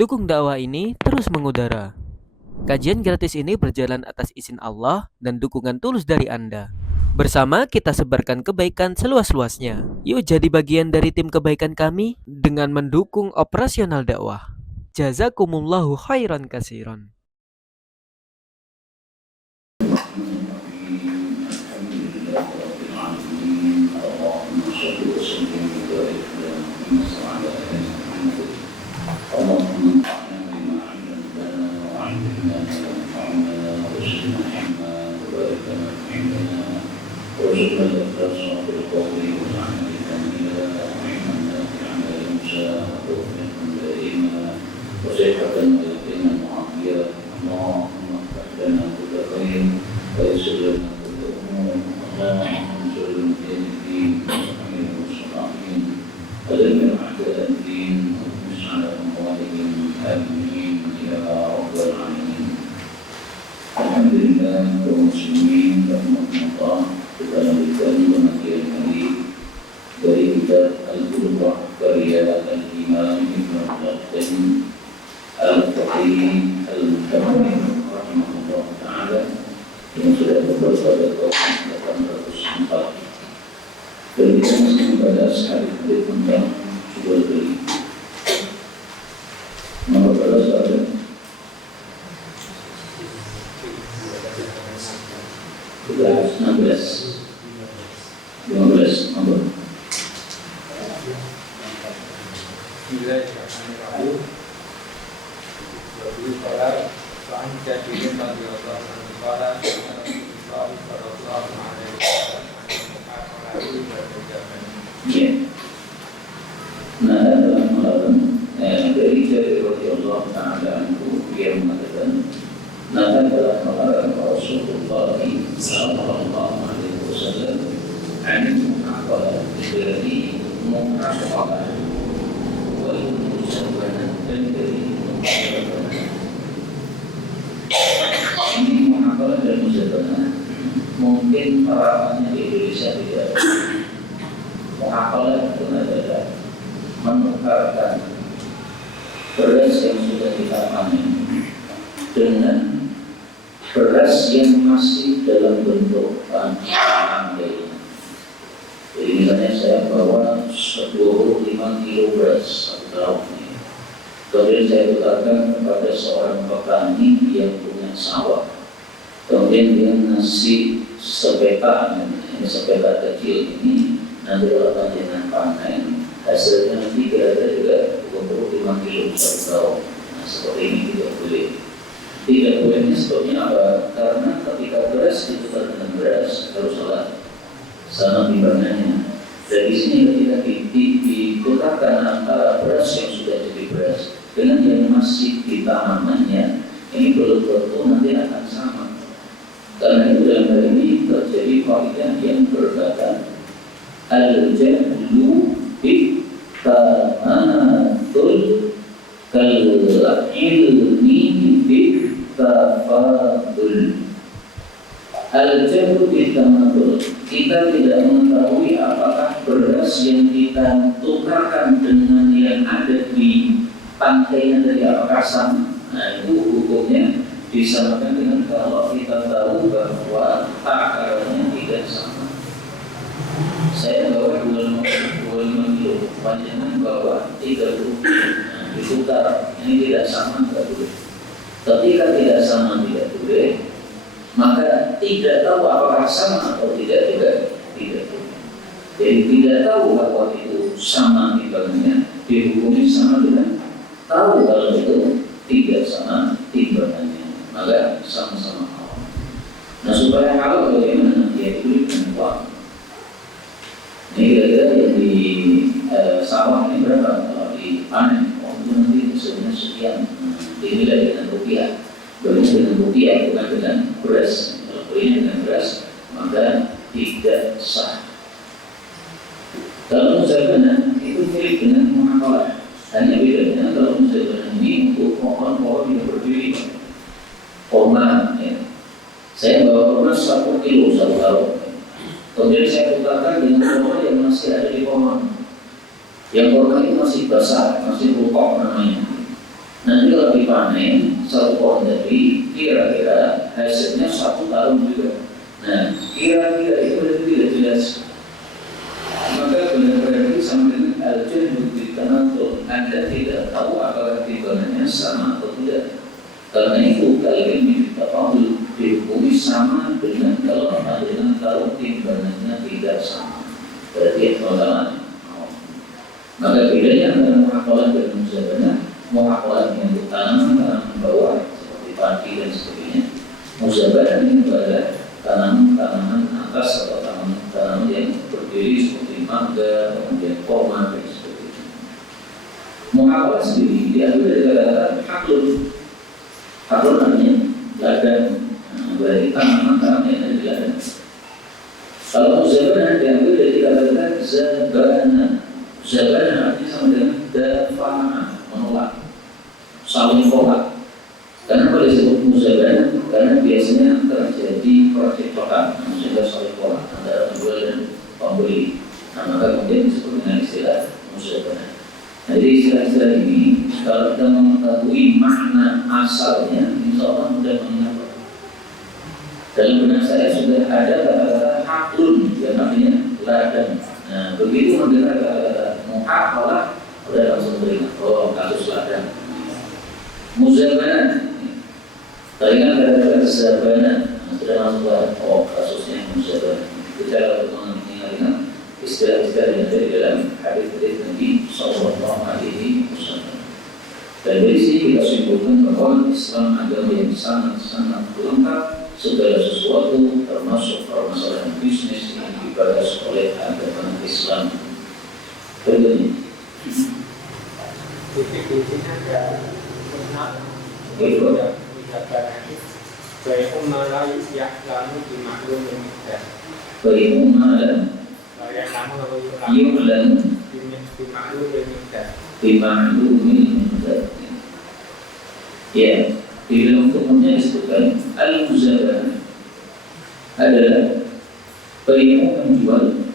Dukung dakwah ini terus mengudara. Kajian gratis ini berjalan atas izin Allah dan dukungan tulus dari Anda. Bersama kita sebarkan kebaikan seluas-luasnya. Yuk jadi bagian dari tim kebaikan kami dengan mendukung operasional dakwah. Jazakumullahu khairan kasiron. Mungkin harapannya di Indonesia tidak muhakalah itu adalah menukarkan beras yang sudah kita panen dengan beras yang masih dalam bentuk rantai. Jadi misalnya saya bawa 25 kilo beras satu tahun ini, kemudian saya tukarkan kepada seorang petani yang punya sawah, kemudian dia ngasih sepeka, ini sepeka kecil ini nanti kalau panjenengan panen hasilnya nanti kira-kira juga 25 kilo satu tahun. Nah seperti ini tidak boleh. Tidak bolehnya sebabnya apa? Karena ketika beras ditukar dengan beras harus sama timbangannya. Dari sini ketika ditukarkan antara beras yang sudah jadi beras dengan yang masih di tanamannya, ini belum tentu nanti akan sama. Karena itu dalam hal ini terjadi kaidah yang berkata al-jahlu bittamatul kal-ilmi bittafadul. Al-jahlu bittamatul, kita tidak mengetahui apakah beras yang kita tukarkan dengan yang ada di pantainya dari apakah sama. Nah itu hukumnya disamakan dengan kalau kita tahu bahwa takarannya tidak sama. Saya bawa 25 kilo, panjangnya bawa 30 kilo. Nah, ditukar, ini tidak sama, tidak boleh. Ketika tidak sama, tidak boleh, maka tidak tahu apakah sama atau tidak boleh. Jadi tidak tahu bahwa itu sama timbangannya, dihukumi sama dengan tahu kalau itu tidak sama timbangannya, maka sama-sama halal. Nah supaya halal bagaimana? Ya dibeli dengan uang. Ini kira-kira yang di sawah ini berapa kalau dipanen? Oh itu nanti hasilnya sekian. Dinilai dengan rupiah. Beli dengan rupiah bukan dengan beras. Kalau beli dengan beras maka tidak sah. Kalau muzabanah itu milik dengan muamalah. Hanya bedanya kalau muzabanah ini untuk pohon-pohon yang berdiri. Kurma, ya. Saya bawa kurma 1 kilo satu tahun. Kemudian saya tukarkan dengan kurma yang masih ada di pohon. Yang kurma itu masih basah, masih pokok namanya. Nanti kalau dipanen satu pohon tadi kira-kira hasilnya 1 tahun juga. Nah, kira-kira itu berarti tidak jelas. Maka benar-benar itu sama dengan al-jahlu bil-tanattur. Anda tidak tahu apakah timbangannya sama atau tidak. Karena itu kalian minta tahu dihukumi sama dengan kalau timbangannya tidak sama. Berarti sama. Maka bedanya antara muhaqalah dan muzabana, muhaqalah yang untuk tanaman bawah seperti padi dan sebagainya. Muzabana ini adalah tanaman atas atau tanaman yang berdiri seperti mangga, kemudian kurma dan sebagainya. Muhaqalah sendiri diambil dari kata-kata haklun. Haklun artinya ladang, berarti tanaman yang ada di ladang. Kalau muzabana diambil dari kata-kata zabana. Zabana artinya sama dengan dafa'ah, menolak, saling tolak. Kenapa disebut muzabana? Karena biasanya terjadi percekcokan, maksudnya saling tolak antara penjual dan pembeli. Nah, maka kemudian disebut dengan istilah muzabana. Nah, jadi istilah-istilah ini kalau kita mengetahui makna asalnya, insya Allah mudah mengingat. Dalam benak saya sudah ada kata-kata haklun yang artinya ladang. Nah, begitu mendengar kata-kata muhaqalah, udah langsung teringat, oh kasus ladang. Muzabana, teringat kata-kata zabana, sudah langsung tahu, oh kasusnya muzabana. Kita untuk mengingat istilah-istilah yang ada di dalam hadis-hadis Nabi Sallallahu Alaihi Wasallam. Dan dari sini kita simpulkan bahwa Islam agama yang sangat-sangat lengkap. Segala sesuatu termasuk permasalahan bisnis yang dibahas oleh agama Islam. Contohnya, titik-titiknya ada benar, itu baik umalai yang lalu dimaklum dan berimu malam yang lalu yu'lan dimaklum dan bimaklumin mudah. Ya, di dalam hukumnya disebutkan al-muzabana adalah berimu menjual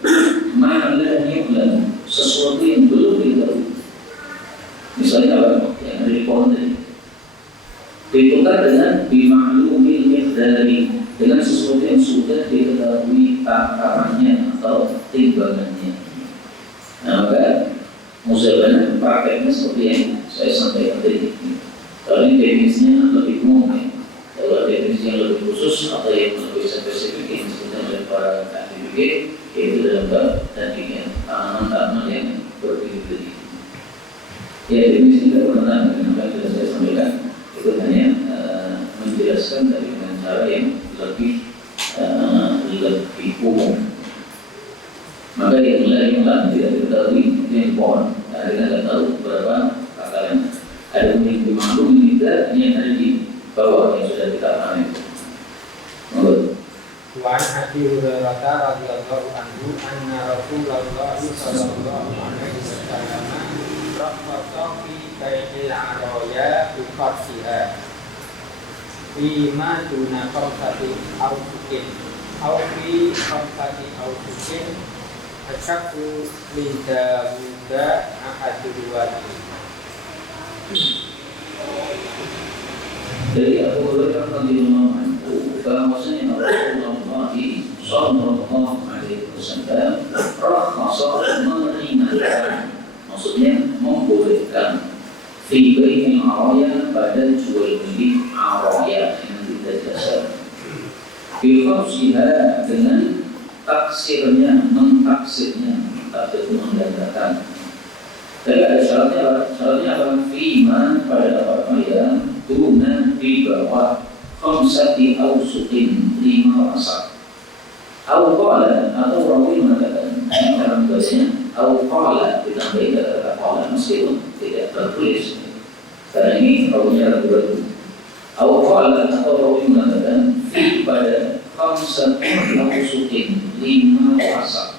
ma'la yu'lan, sesuatu yang belum diketahui. Misalnya apa? Yang ada di pohon tadi ditukar dengan bimaklumil miqdari, dengan sesuatu yang sudah diketahui takarannya atau timbangannya. Nah, maka muzabana prakteknya seperti yang saya sampaikan tadi. Kalau ini definisinya lebih umum ya. Kalau definisi yang lebih khusus atau yang lebih spesifik yang disebutkan oleh para ahli fikih, yaitu dalam bab tadi tanaman-tanaman yang berbeda-beda. Ya, definisi itu benar dengan apa yang sudah saya sampaikan. Itu hanya menjelaskan dari dengan cara yang lebih umum. Maka yang lain tidak diketahui itu yang pohon. Nah, kita tidak tahu berapa takarannya. Ada yang dimaklum tidak, ini yang ada di bawah yang sudah kita panen. Wan Abi Hurairah radhiyallahu anhu anna Rasulullah sallallahu alaihi wasallam rakhasa fi bai'il araya bi qadsiha fi ma duna qamsati aw sukin aw fi qamsati aw sukin asyaku linda muda ahadul wadi. Dari Abu Hurairah radhiyallahu anhu bahwasanya Rasulullah sallallahu alaihi wasallam rakhasa meringankan, maksudnya membolehkan fi bai'il araya pada jual beli araya yang tidak jelas. Bi qadsiha dengan taksirnya, mentaksirnya, taksir menggandakan. Tapi ada syaratnya apa? Fima pada apa yang guna di bawah khamsati awsuqin 5 wasak. Qala atau rawi mengatakan dalam bahasanya qala ditambah kata qala meskipun tidak tertulis. Karena ini rawinya ragu-ragu. Qala atau rawi mengatakan fi pada khamsati awsuqin 5 wasak.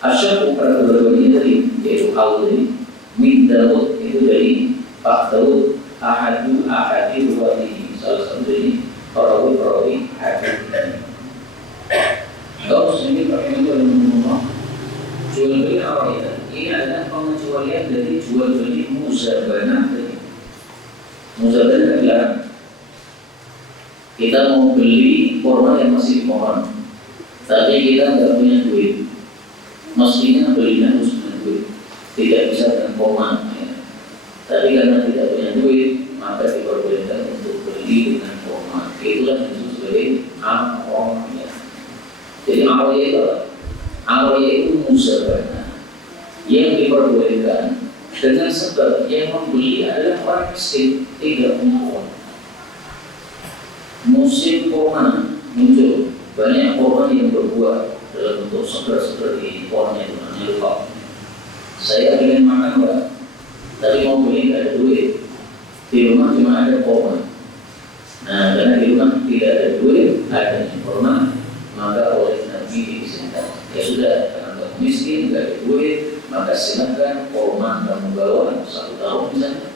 Asyad pada kedua-duanya dari yaitu al-dari min Daud, itu dari Pak Daud ahadi ruwatihi, salah satu dari perawi hadis ini. Daud sendiri rahimahullah jual beli araya ini adalah pengecualian dari jual beli muzabana tadi. Musyawarah tidak dilarang. Kita mau beli kurma yang masih di pohon, tapi kita nggak punya duit. Mestinya belinya harus dengan duit, tidak bisa dengan kurma. Ya. Tapi karena tidak punya duit, maka diperbolehkan untuk beli dengan kurma. Itulah yang disebut sebagai al-ariyah. Jadi ariyah itu apa? Ariyah itu musyawarah yang diperbolehkan dengan sebab yang membeli adalah orang miskin, tidak punya uang. Musim kurma muncul, banyak kurma yang berbuah dalam bentuk seger-seger di pohonnya itu namanya lupa. Saya ingin makan Pak, tapi mau beli nggak ada duit. Di rumah cuma ada kurma. Nah, karena di rumah tidak ada duit, ada kurma, maka oleh Nabi diizinkan. Ya sudah, karena kamu miskin, nggak ada duit, maka silakan kurma kamu bawa 1 tahun misalnya.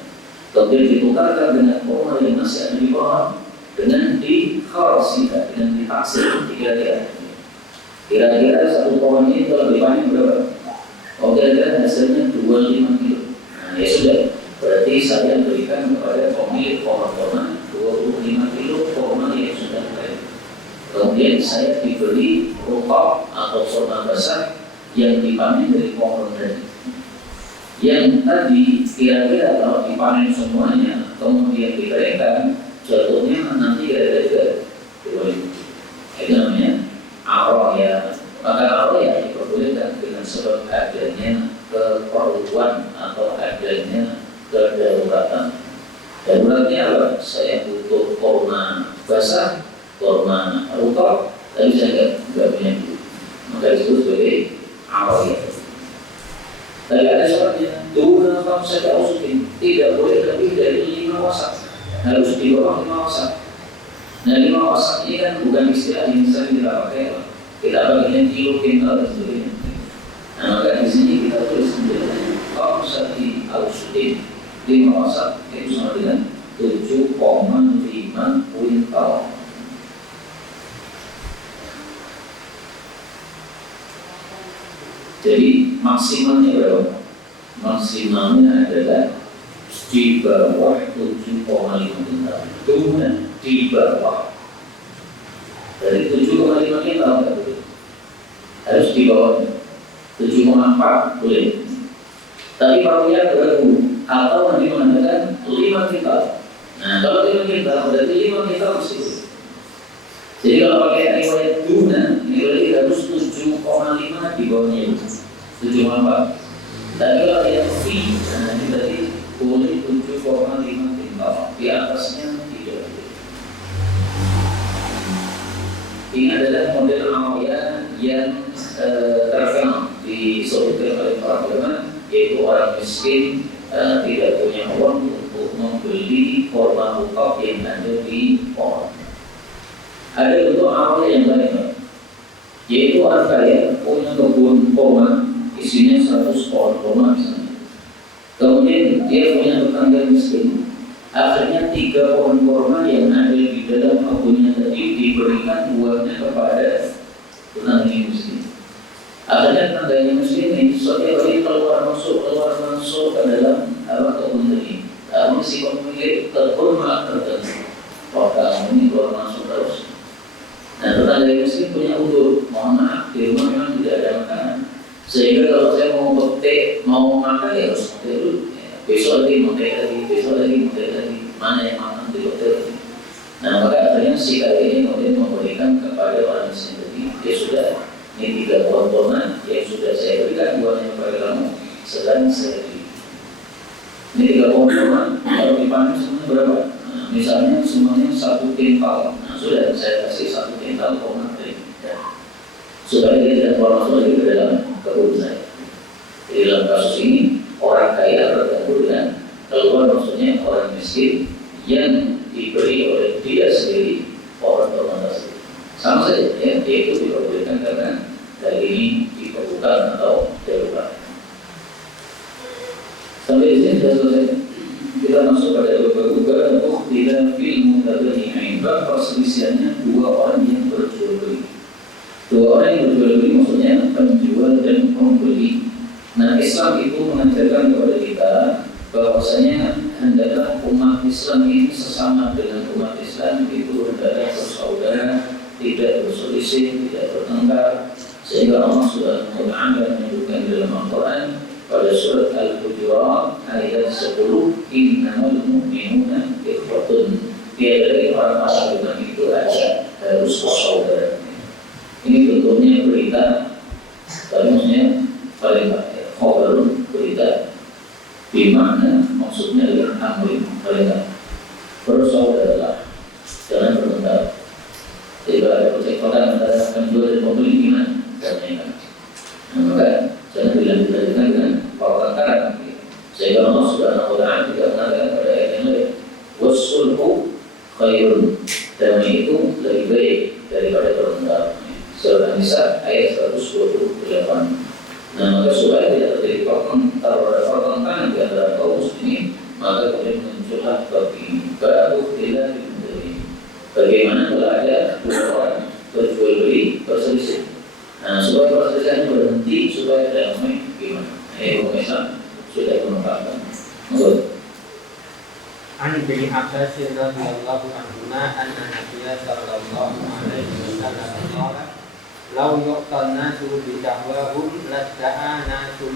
Kemudian ditukarkan dengan kurma yang masih ada di pohon, dengan dikharsikan, dengan ditaksir, kira-kira 1 pohon ini kalau dipanen berapa? Oh, kira-kira hasilnya 25 kilo. Nah, ya sudah, berarti saya berikan kepada pemilik pohon kurma 25 kilo kurma yang sudah kering. Kemudian saya diberi rukab atau kurma basah yang dipanen dari pohon tadi. Yang tadi kira-kira kalau dipanen semuanya, kemudian dikeringkan, jatuhnya nanti gara-gara itu namanya ariyah. Maka ariyah diperbolehkan dengan sebab adanya keperluan atau adanya kedaruratan. Daruratnya apa? Saya butuh kurma basah, kurma rukab, tapi saya nggak punya duit, maka disebut sebagai ariyah. Tapi ada syaratnya, dua kamu saja usukin, tidak boleh lebih dari 5 wasak. Harus di bawah 5 wasak. Nah 5 wasak ini kan bukan istilah yang sering kita pakai. Kita bagian kilo, kintal dan sebagainya. Nah maka di sini kita tulis menjadi kalau sati al-sudin 5 wasak itu sama dengan 7,5 kuintal. Jadi maksimalnya berapa? Maksimalnya adalah di bawah 7,5 kintal. Kemudian di bawah dari 7,5 kintal enggak boleh. Harus di bawah 7,4 boleh. Tapi paruhnya berlaku atau nanti mengatakan 5 kintal. Nah kalau 5 kintal berarti 5 kintal mesti boleh. Jadi kalau pakai riwayat duna ini berarti harus 7,5 di bawahnya 7,4. Tapi kalau yang fi, nah ini berarti boleh 7,5 kintal, di atasnya tidak boleh. Ini adalah model ariyah yang terkenal disebutkan oleh para ulama, yaitu orang miskin tidak punya uang untuk membeli kurma rukab yang ada di pohon. Ada bentuk ariyah yang lain, yaitu orang kaya punya kebun kurma isinya 100 pohon kurma misalnya. Kemudian dia punya tetangga miskin, akhirnya 3 pohon kurma yang ada di dalam kebunnya tadi diberikan buahnya kepada tetangga miskin. Akhirnya tetangga miskin ini setiap hari keluar masuk ke dalam kebun tadi. Kamu si pemilik kebun malah tertentu. Oh kamu ini keluar masuk terus. Nah tetangga miskin punya udur, mohon maaf di rumah memang tidak ada makanan. Sehingga kalau saya mau petik, mau makan ya harus petik dulu. Besok lagi petik lagi, besok lagi petik lagi. Mana yang makan di hotel lagi. Nah maka akhirnya si kaya ini kemudian memberikan kepada orang miskin tadi. Ya sudah, ini 3 pohon kurma yang sudah saya berikan buahnya kepada kamu. Sekarang saya beri. Ini 3 pohon kurma, kalau dipanen semuanya berapa? Nah, misalnya semuanya 1 kintal. Nah sudah saya kasih 1 kintal kurma tadi. Supaya dia tidak keluar masuk lagi ke dalam kebun saya. Di dalam kasus ini orang kaya bertemu dengan keluar maksudnya orang miskin yang diberi oleh dia sendiri pohon kurma tersebut. Sama saja ya, dia itu diperbolehkan karena dari ini diperlukan atau darurat. Sampai di sini sudah selesai. Kita masuk pada beberapa tidak ilmu tadi bab perselisihannya 2 orang yang berjual beli. 2 orang yang berjual beli maksudnya penjual dan pembeli. Nah Islam itu mengajarkan kepada kita bahwasanya hendaklah umat Islam ini sesama dengan umat Islam itu adalah bersaudara, tidak berselisih, tidak bertengkar, sehingga Allah Subhanahu wa Ta'ala menyebutkan dalam Al-Quran pada surat Al-Hujurat ayat 10, innamal mu'minuna ikhwatun. Tiada dari orang-orang beriman itu harus bersaudara. Ini bentuknya berita, maksudnya paling khobarun, berita, di mana maksudnya yang amrin, mereka bersaudara, jangan bertengkar. Jika ada percakapan antara penjual dan pembeli gimana? Katanya, maka jangan dilanjutkan dengan pertengkaran. Sehingga Allah Subhanahu wa Ta'ala tidak mengatakan pada ayat yang lain, wassulhu khairun, damai itu lebih baik daripada pertengkaran. Surah An-Nisa ayat 128. Nah, maka supaya tidak terjadi pertengkaran di antara kaum muslimin, maka kemudian muncullah babu khilaf dari bagaimana kalau ada dua orang berjual beli berselisih. Nah, supaya perselisihan berhenti, supaya damai gimana? Hukum Islam sudah menetapkan. An bin Abbas radhiyallahu anhu anna Nabiya sallallahu alaihi wasallam qala law yuqtan nasu bi da'wahum ladda'a nasu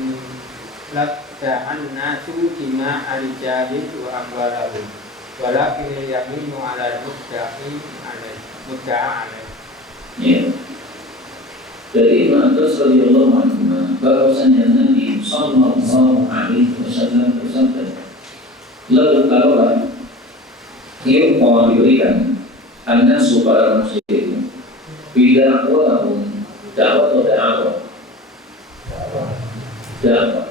bima al-jahil wa amwalahum walakin yaminu ala mudda'a alaih. Ya. Dari Ibnu Abbas radhiyallahu anhu bahwasanya Nabi sallallahu alaihi wasallam bersabda, lalu kalaulah mau diberikan an-nasu para manusia itu bidakwahum, dakwah atau dakwah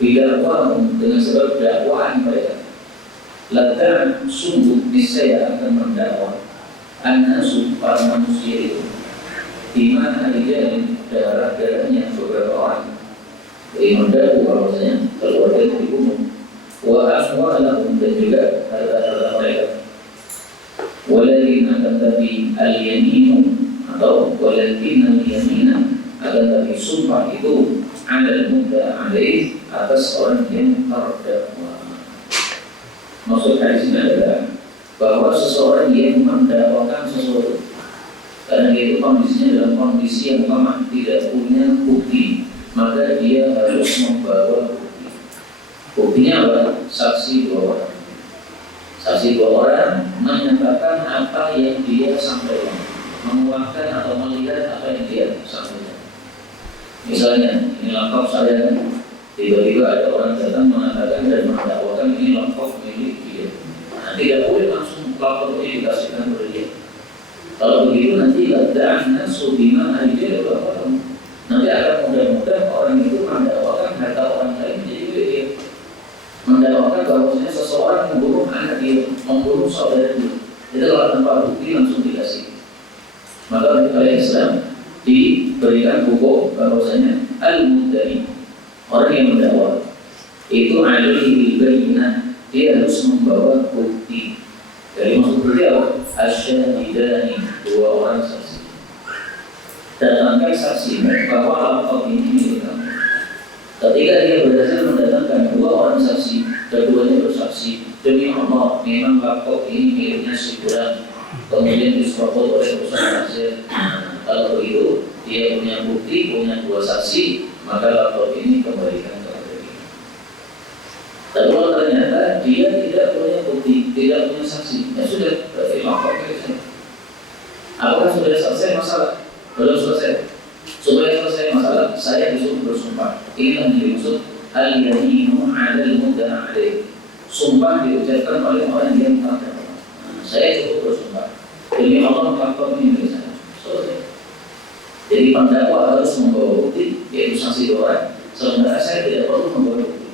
bidakwahum, dengan sebab dakwaan mereka, ladan sungguh niscaya akan mendakwah an-nasu para manusia itu di mana ada darah-darahnya beberapa orang dari mendakwah bahwasanya keluarga itu dibunuh, wa amwalahum, dan juga harta-harta mereka. Walakin akan tapi al-yaminu, atau walakin al-yamina, akan tapi sumpah itu ada muda alaih, atas orang yang terdakwa. Maksud hadis ini adalah bahwa seseorang yang mendakwakan sesuatu, karena itu kondisinya dalam kondisi yang lemah, tidak punya bukti, maka dia harus membawa bukti. Buktinya apa? Saksi dua orang. Saksi dua orang menyatakan apa yang dia sampaikan, menguatkan atau melihat apa yang dia sampaikan. Misalnya, ini laptop saya, tiba-tiba ada orang datang mengatakan dan mendakwakan ini laptop milik dia. Nah, tidak boleh langsung laptop ini dikasihkan kepada dia. Kalau begitu nanti lada'na subima aja nanti akan mudah-mudah orang itu mendakwakan harta orang lain menjadi milik dia. Mendakwakan bahwasanya seseorang membunuh anak dia, membunuh saudara dia. Itu kalau tanpa bukti langsung dikasih. Maka oleh Islam diberikan hukum bahwasanya al-mudda'i, orang yang mendakwa itu alaihi bayyinah, dia harus membawa bukti. Dari maksud bukti apa? Asyhadani, dua orang saksi. Datangkan saksi bahwa laptop ini milik kamu. Ketika dia berhasil mendatangkan dua orang saksi, keduanya bersaksi, demi Allah, memang laptop ini miliknya si fulan, kemudian disepakati oleh perusahaan hasil. Kalau begitu, dia punya bukti, punya dua saksi, maka laptop ini kembalikan kepada dia. Tapi kalau ternyata dia tidak punya bukti, tidak punya saksi, ya sudah, berarti laptop itu. Apakah sudah selesai masalah? Belum selesai. Supaya selesai masalah, saya disuruh bersumpah. Inilah yang dimaksud al-yaminu 'alal mudda'a alaih. Sumpah diucapkan oleh orang yang terdakwa. Saya cukup bersumpah demi Allah laptop ini milik saya. Selesai. Jadi pendakwa harus membawa bukti, yaitu saksi dua orang. Sementara saya tidak perlu membawa bukti.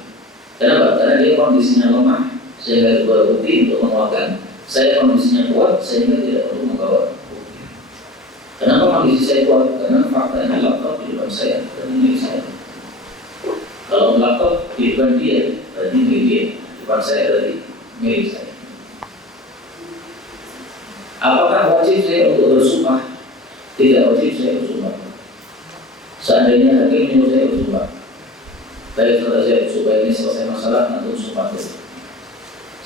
Kenapa? Karena dia kondisinya lemah, sehingga dibawa bukti untuk menguatkan. Saya kondisinya kuat, sehingga tidak perlu membawa bukti. Kenapa kondisi saya kuat? Karena faktanya laptop di depan saya, dan milik saya. Kalau laptop di depan dia, berarti milik dia. Di depan saya berarti milik saya. Apakah wajib saya untuk bersumpah? Tidak wajib saya bersumpah. Seandainya hakim menyuruh saya bersumpah, baik setelah saya supaya ini selesai masalah, nanti sumpah dulu.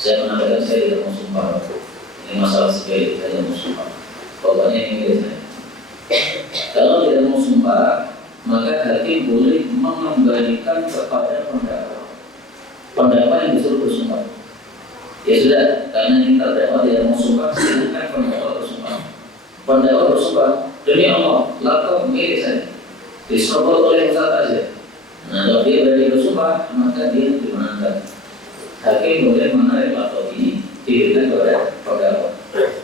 Saya mengatakan saya tidak mau sumpah. Ini masalah sepele, saya tidak mau sumpah. Pokoknya ini saya. Kalau tidak mau sumpah, maka hakim boleh mengembalikan kepada pendakwa. Pendakwa yang disuruh bersumpah. Ya sudah, karena ini terdakwa tidak mau sumpah, silakan pendakwa bersumpah. Pendakwa bersumpah, demi Allah, lapor milik saya. Diserobot oleh Ustaz aja. Nah, kalau dia berani bersumpah, maka dia dimenangkan. Hakim boleh menarik lapor ini diberikan kepada pendakwa.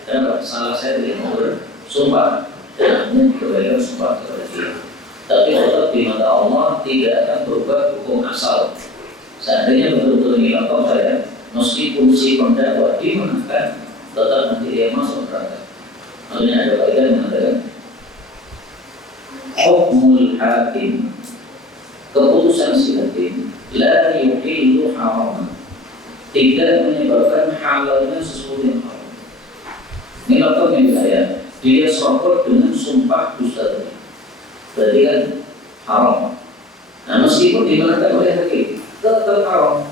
Kenapa? Salah saya tidak mau bersumpah, dan hanya dikembalikan sumpah kepada dia. Tapi tetap di mata Allah tidak akan berubah hukum asal. Seandainya betul-betul ini lapor saya, meskipun si pendakwa dimenangkan, tetap nanti dia masuk neraka. Makanya ada kaidah yang mengatakan hukmul hakim, keputusan si hakim la yuhillu haram, tidak menyebabkan halalnya sesuatu yang haram. Ini contohnya saya, dia serobot dengan sumpah dusta tadi, berarti kan haram. Nah, meskipun dimenangkan oleh hakim, tetap haram.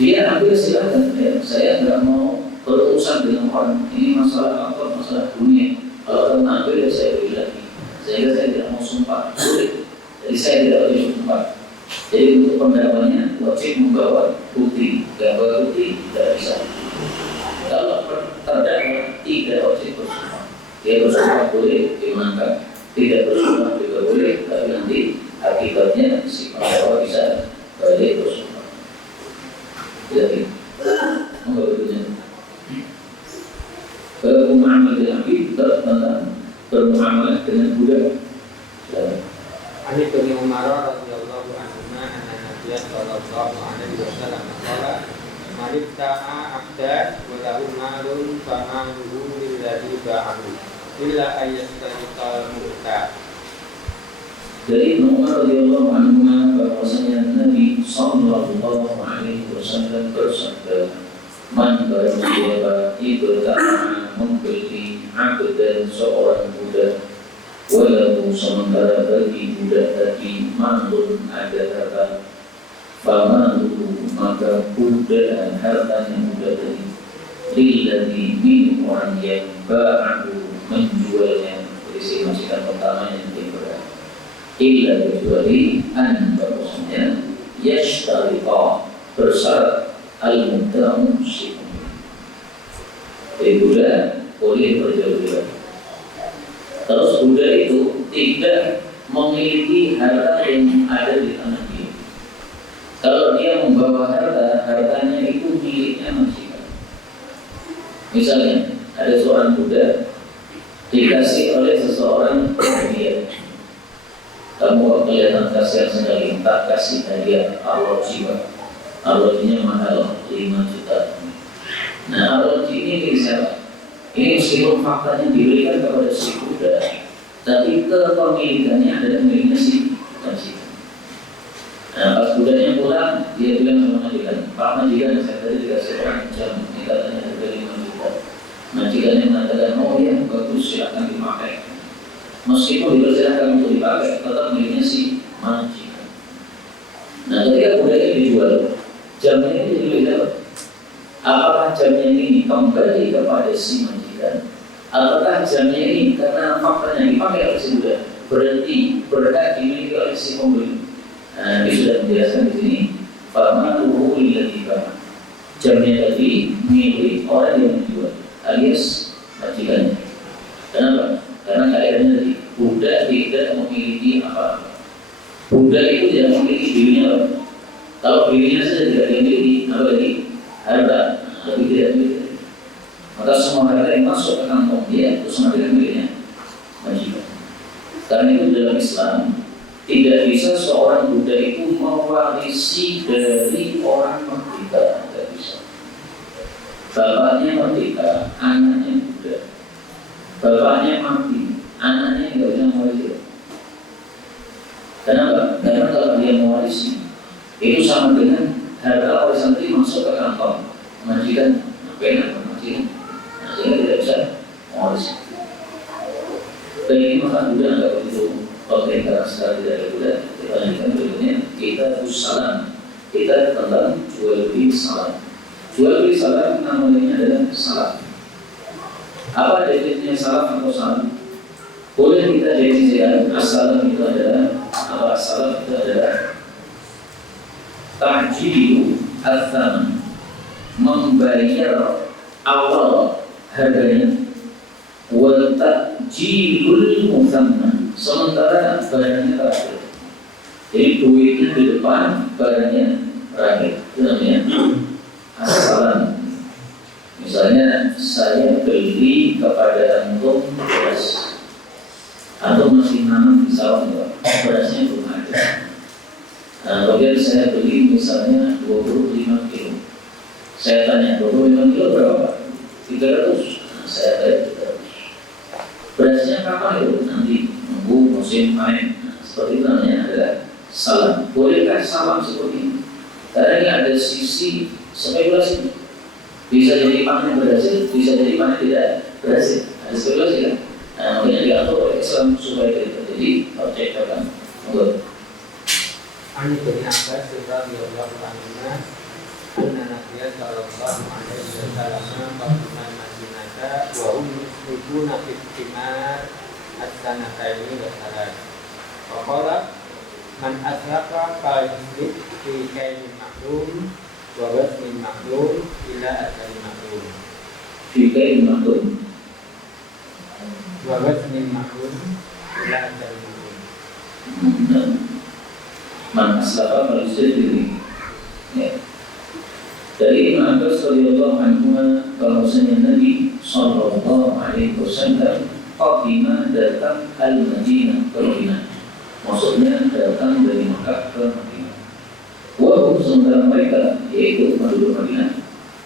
Dia ambil silakan, ya, saya tidak mau berurusan dengan orang. Ini masalah apa? Masalah dunia. Kalau kena ambil, ya saya beri lagi. Sehingga saya tidak mau sumpah. Boleh. Jadi saya tidak boleh sumpah. Jadi untuk pendakwanya wajib membawa bukti. Tidak bawa bukti tidak bisa. Kalau terdakwa tidak wajib bersumpah. Dia bersumpah boleh dimenangkan. Tidak bersumpah juga boleh. Tapi nanti akibatnya si pendakwa bisa balik bersumpah. Jadi, bermuamalah dengan Nabi tentang bermuamalah dengan budak. Ani bin Umar radhiyallahu anhu anna Nabiy sallallahu alaihi wasallam qala man ibta'a 'abdan wa lahu malun famaluhu lilladzi ba'ahu illa ayyastariqal mu'ta. Dari Umar radhiyallahu anhu bahwasanya Nabi sallallahu alaihi wasallam bersabda, man barang siapa ibta'a membeli abdan seorang budak, walau sementara bagi budak tadi malun ada harta, famaluhu maka budak dan hartanya budak tadi lilladzi min orang yang ba'ahu menjualnya. Jadi si majikan pertama yang diberi illa kecuali an bahwasanya yashtarita bersyarat al-mubta'u si pembeli. Jadi budak boleh berjual beli. Terus budak itu tidak memiliki harta yang ada di tangan dia. Kalau dia membawa harta, hartanya itu miliknya majikan. Misalnya ada seorang budak dikasih oleh seseorang hadiah. Kamu kelihatan kasihan sekali, tak kasih hadiah arloji. Arlojinya mahal 5 juta. Nah, arloji ini milik siapa? Ini meskipun faktanya diberikan kepada si budak, tapi kepemilikannya adalah miliknya si majikan. Nah, pas budaknya pulang, dia bilang sama majikan, Pak majikan, saya tadi dikasih orang jam, ini katanya harga 5 juta. Majikannya mengatakan, oh iya, bagus, silakan dipakai. Meskipun dipersilakan untuk dipakai, tetap miliknya si majikan. Nah, ketika budaknya dijual, jamnya ini dibeli siapa? Apakah jamnya ini kembali kepada si majikan? Apakah jamnya ini karena faktanya dipakai oleh si budak berarti berhak dimiliki oleh si pembeli? Nah, dia sudah menjelaskan di sini, famaluhu lilladzi ba'a. Jamnya tadi milik orang yang menjual, alias majikannya. Kenapa? Karena kaidahnya tadi budak tidak memiliki apa-apa. Budak itu tidak memiliki dirinya apa? Kalau dirinya saja tidak dimiliki, apa lagi? Harta, tapi tidak memiliki. Maka semua harta yang masuk ke kantong dia itu sama dengan miliknya majikan. Karena itu dalam Islam tidak bisa seorang budak itu mewarisi dari orang merdeka, tidak bisa. Bapaknya merdeka, anaknya budak. Bapaknya mati, anaknya tidak bisa mewarisi. Kenapa? Karena kalau dia mewarisi, itu sama dengan harta warisan itu masuk ke kantong majikan, benar majikan. Nah, sehingga tidak bisa mewarisi. Baik, ini maka budak tidak begitu penting karena sekarang tidak ada budak. Kita lanjutkan berikutnya, kita salam. Kita tentang jual beli salam. Jual beli salaf namanya adalah salaf. Apa definisinya salaf atau salaf? Boleh kita definisikan as-salaf itu adalah apa? Salaf itu adalah ta'jilu al-thaman, membayar awal harganya, wa ta'jilul musamman, sementara barangnya terakhir. Jadi duitnya di depan, barangnya terakhir. Itu namanya as-salam. Misalnya saya beli kepada antum beras, antum masih nanam di sawah, berasnya belum ada. Nah, kemudian saya beli misalnya 25 kilo. Saya tanya, 25 kilo berapa? 300. Nah, saya bayar 300. Berasnya kapan itu? Nanti nunggu musim panen. Nah, seperti itu namanya adalah salam. Bolehkah salam seperti ini? Karena ini ada sisi spekulasi. Bisa jadi panen berhasil, bisa jadi panen tidak berhasil. Ada spekulasi kan? Nah, makanya diatur oleh Islam supaya tidak terjadi percakapan. Monggo. Ani bin Abbas radhiyallahu anhu anna Nabiya sallallahu alaihi wasallam qadima Madinah wa hum yusrifuna fi thimar as-sanataini wa salat. Wa qala man asrafa fa'yusrif fi kainin ma'lum wa waznin ma'lum ila ajalin ma'lum. Fi kainin ma'lum Wa waznin ma'lum ila ajalin ma'lum. Man aslafa fal-yusrif. Ya. Dari Ibnu Abbas radhiyallahu anhu bahwasanya Nabi sallallahu alaihi wasallam qadima datang al-Madinah ke Madinah. Maksudnya datang dari Makkah ke Madinah. Wa hum sementara mereka yaitu penduduk Madinah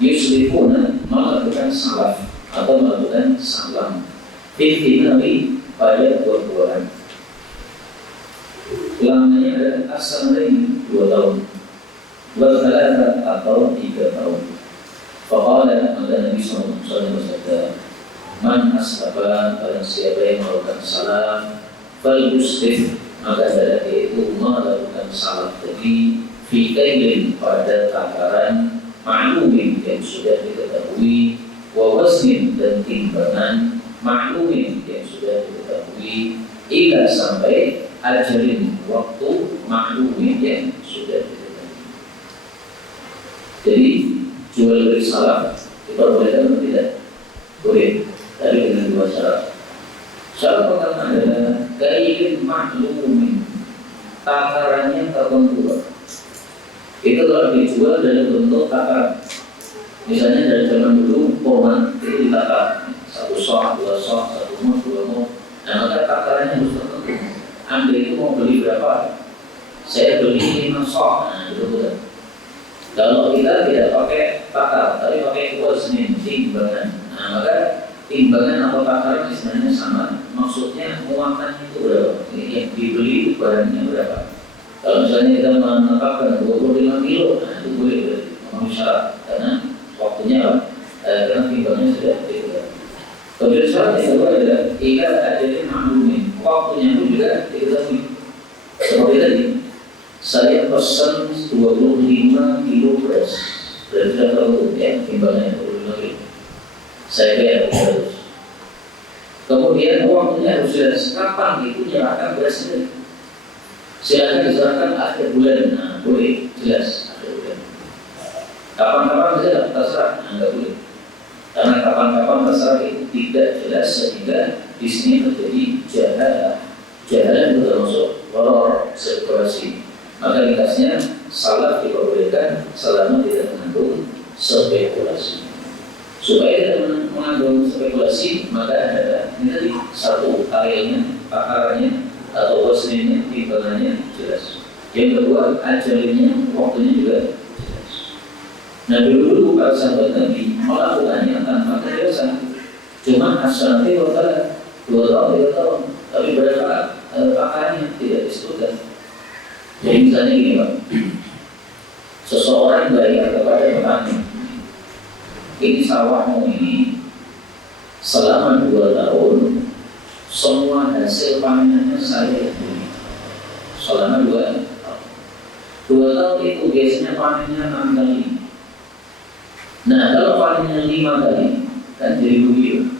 yusrifuna melakukan salaf atau melakukan salam fi pada buah-buahan. Lamanya adalah as-sanataini 2 tahun, bersalata atau 3 tahun. Faqala maka Nabi SAW bersabda, man ashafa, barang siapa yang melakukan salam, fal yusrif, maka adalah itu melakukan salam tadi fi kailin pada takaran ma'lumin yang sudah diketahui, wa waznin dan timbangan ma'lumin yang sudah diketahui, ila sampai ajalin waktu maklumin yang sudah diketahui. Jadi jual beli salam diperbolehkan atau tidak? Boleh, tapi dengan 2 syarat. Syarat pertama adalah kailin maklumin, takarannya tertentu. Itu kalau dijual dalam bentuk takaran. Misalnya dari zaman dulu pohon itu ditakar 1 sok, 2 sok, 1 mot, 2 mot. Nah, maka takarannya harus tertentu. Anda itu mau beli berapa? Saya beli 5 sok. Nah, itu betul. Kalau kita tidak pakai takar, tapi pakai waznin, timbangan. Nah, maka timbangan atau takaran sebenarnya sama. Maksudnya muatan itu berapa? Yang dibeli itu barangnya berapa? Kalau misalnya kita menetapkan 25 kilo, nah itu boleh memenuhi syarat karena waktunya apa? Karena timbangannya sudah dibeli. Kemudian syarat yang kedua adalah jika ada maklumin, waktunya itu juga diketahui. Seperti tadi, saya pesan 25 kilo beras, berarti sudah tahu ya timbangannya 25 kilo. Saya bayar 300. Kemudian waktunya harus jelas kapan itu menyerahkan beras ini. Silakan diserahkan akhir bulan, nah boleh jelas akhir bulan. Kapan-kapan saja terserah, nah nggak boleh. Karena kapan-kapan terserah itu tidak jelas sehingga di sini terjadi jahalah itu termasuk horor spekulasi. Maka ringkasnya salah diperbolehkan selama tidak mengandung spekulasi. Supaya tidak mengandung spekulasi, maka ada ini tadi 1 kailnya, takarannya atau wasninnya, timbangannya jelas. Yang kedua ajalinnya, waktunya juga jelas. Nah dulu para sahabat Nabi melakukannya tanpa kejelasan. Cuma as-sanati waktu 2 tahun, 3 tahun. Tapi berapa takarannya tidak disebutkan. Jadi misalnya gini Pak, seseorang bayar kepada petani, ini sawahmu ini selama 2 tahun semua hasil panenannya saya beli selama 2 tahun. 2 tahun itu biasanya panennya 6 kali. Nah, kalau panennya 5 kali, kan jadi begitu.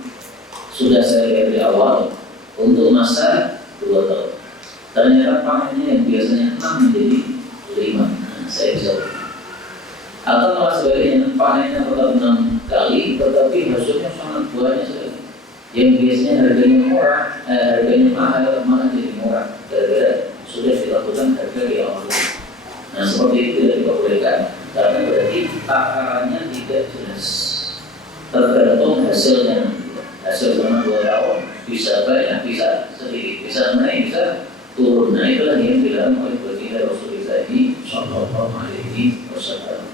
Sudah saya lihat di awal, untuk masa 2 tahun. Ternyata panennya yang biasanya 6 menjadi 5. Nah, saya bisa. Atau malah sebaliknya, panennya tetap 6 kali, tetapi hasilnya sangat banyak sekali. Yang biasanya harganya murah, harganya mahal, malah jadi murah. Gara-gara sudah dilakukan harga di awal. Nah, seperti itu tidak diperbolehkan, karena berarti takarannya tidak jelas. Tergantung hasilnya. Hasil selama 2 tahun bisa banyak, bisa sedikit, bisa naik, bisa turun. Nah, itulah yang dilarang oleh baginda Rasulullah Shallallahu Alaihi Wasallam.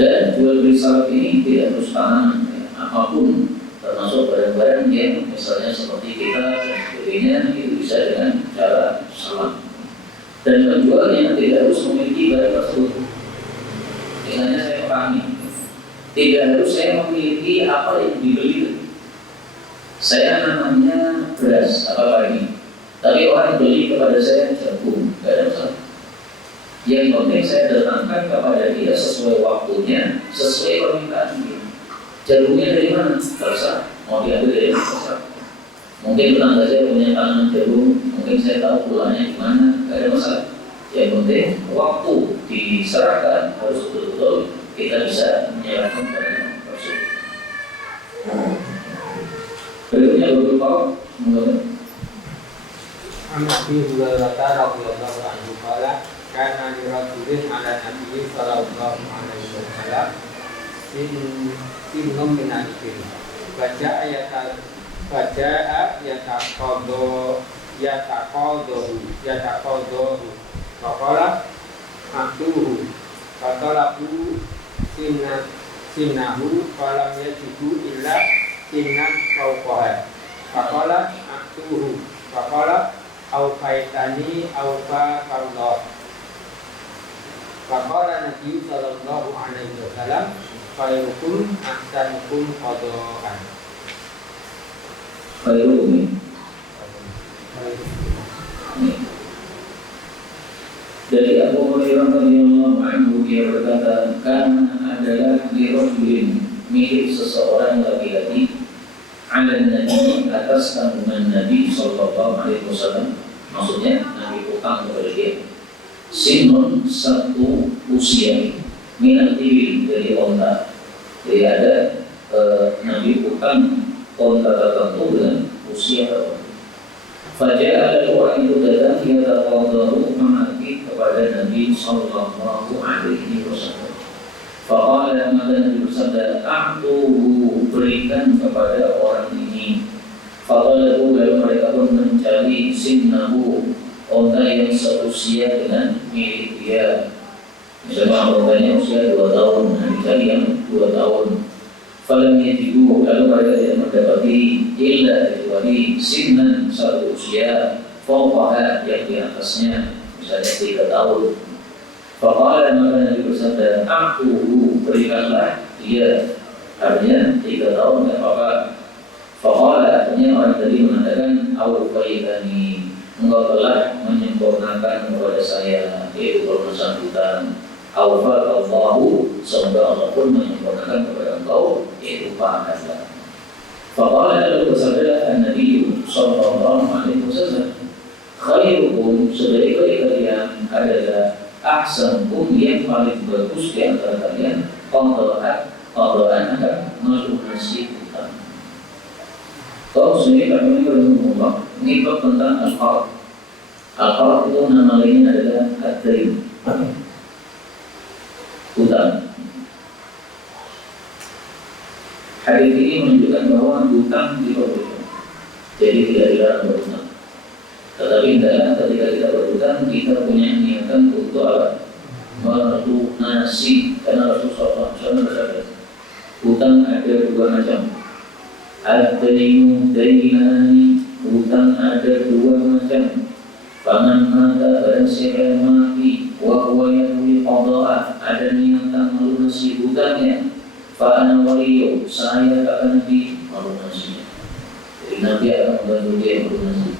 Dan jual beli sawit ini tidak harus tanaman, ya, apapun, termasuk barang-barang yang misalnya seperti kita dan sebagainya, itu bisa dengan cara salam. Dan penjualnya tidak harus memiliki barang tersebut. Misalnya saya petani, tidak harus saya memiliki apa yang dibeli. Saya namanya beras apa ini, tapi orang beli kepada saya jagung, tidak ada masalah. Yang penting saya datangkan kepada dia sesuai waktunya, sesuai permintaan dia. Jagungnya dari mana? Terserah. Mau diambil dari mana? Terserah. Mungkin tetangga saya punya tanaman jagung, mungkin saya tahu pulangnya di mana, tidak ada masalah. Yang penting waktu diserahkan harus betul-betul kita bisa menyerahkan pada tersebut. Berikutnya beberapa mengenai Nabi Hurairah radhiyallahu anhu qala kana li rasulin ala nabiyyi sallallahu alaihi wasallam sinnum min al-ibil baca yataqadahu faqala aktuhu fatalabu sinnahu falam yajidu illa sinnan fawqaha faqala aktuhu faqala awfaitani awfaqallah faqala Nabi sallallahu alaihi wasallam khairukum ahsanukum qada'an. khairukum. Dari Abu Hurairah radhiyallahu anhu, dia berkata, kan adalah dirojulin milik seseorang laki-laki ala Nabi, atas tanggungan Nabi sallallahu alaihi wasallam. Maksudnya Nabi utang kepada dia. Sinun, satu usia, minat tibil dari onta. Jadi ada Nabi utang onta tertentu dengan usia tertentu. Fajr ada orang itu datang, dia tertawa menghakimi kepada Nabi sallallahu alaihi wasallam. Faqala, maka Nabi bersabda, "A'tuhu, berikan kepada orang ini." Faqala, lalu mereka pun mencari sinnahu, onta yang seusia dengan milik dia. Misalnya ontanya usia 2 tahun, nah dicari yang 2 tahun. Falam yajidu, lalu mereka tidak mendapati illa kecuali sinnan, satu usia, fawqaha, yang di atasnya, misalnya 3 tahun. Faqala, maka Nabi bersabda, "A'tuhu, berikanlah dia." Artinya 3 tahun tidak apa-apa. Faqala, artinya orang tadi mengatakan, awfaitani, engkau telah menyempurnakan kepada saya, yaitu permasalahan hutang. Awfaqallahu, semoga Allah pun menyempurnakan kepada engkau, yaitu pahala. Faqala, lalu bersabda Nabi sallallahu alaihi wasallam, khairukum, sebaik-baik kalian adalah ahsanukum, yang paling bagus di antara kalian, qada'an akan melunasi hutang. Kau sendiri kami berumur ini bab tentang al-qarad. Al-qarad itu nama lainnya adalah ad-dain, hutang. Hadis ini menunjukkan bahwa hutang diperbolehkan, jadi tidak dilarang berhutang. Tetapi hendaknya ketika kita berhutang, kita punya niatan untuk apa? Melunasi, karena Rasulullah SAW bersabda, hutang ada 2 macam. Ad-dainu dainani, hutang ada 2 macam. Faman mata, barang siapa yang mati, wa huwa yanwi qada'a, ada niatan melunasi hutangnya, fa ana waliyu, saya akan melunasinya. Jadi Nabi akan membantu dia melunasi.